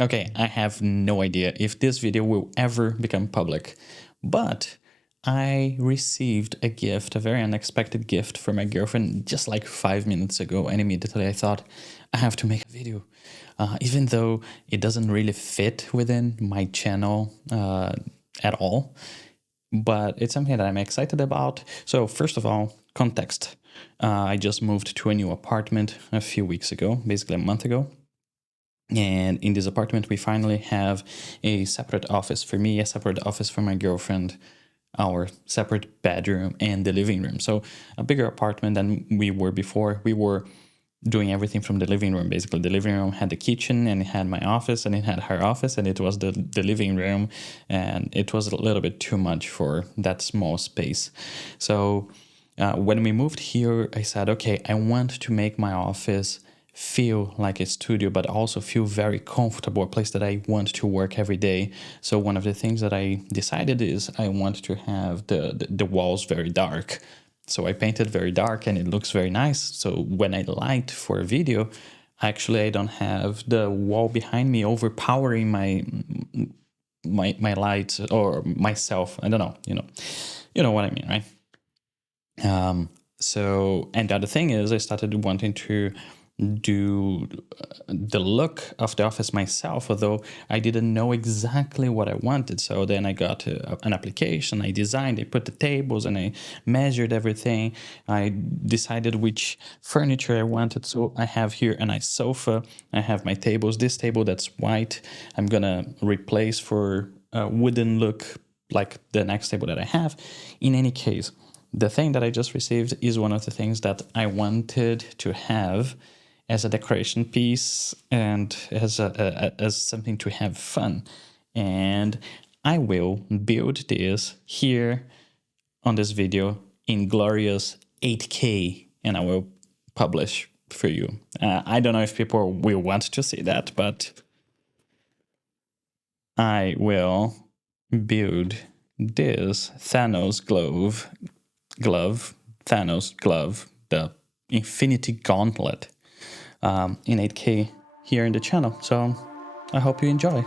Okay, I have no idea if this video will ever become public, but I received a gift, a very unexpected gift from my girlfriend just like 5 minutes ago, and immediately I thought, I have to make a video. Even though it doesn't really fit within my channel at all, but it's something that I'm excited about. So first of all, context. I just moved to a new apartment a few weeks ago, basically a month ago. And in this apartment, we finally have a separate office for me, a separate office for my girlfriend, our separate bedroom, and the living room. So a bigger apartment than we were before. We were doing everything from the living room. Basically, the living room had the kitchen, and it had my office, and it had her office, and it was the living room. And it was a little bit too much for that small space. So when we moved here, I said, okay, I want to make my office feel like a studio, but also feel very comfortable, a place that I want to work every day. So one of the things that I decided is I want to have the walls very dark. So I painted very dark and it looks very nice. So when I light for a video, actually I don't have the wall behind me overpowering my light or myself. I don't know, you know what I mean, right? So, and the other thing is I started wanting to do the look of the office myself, although I didn't know exactly what I wanted. So then I got an application, I designed, I put the tables and I measured everything. I decided which furniture I wanted. So I have here a nice sofa, I have my tables, this table that's white, I'm gonna replace for a wooden look like the next table that I have. In any case, the thing that I just received is one of the things that I wanted to have as a decoration piece and as something to have fun. And I will build this here on this video in glorious 8K, and I will publish for you. I don't know if people will want to see that, but I will build this Thanos glove, the Infinity Gauntlet in 8K here in the channel. So I hope you enjoy.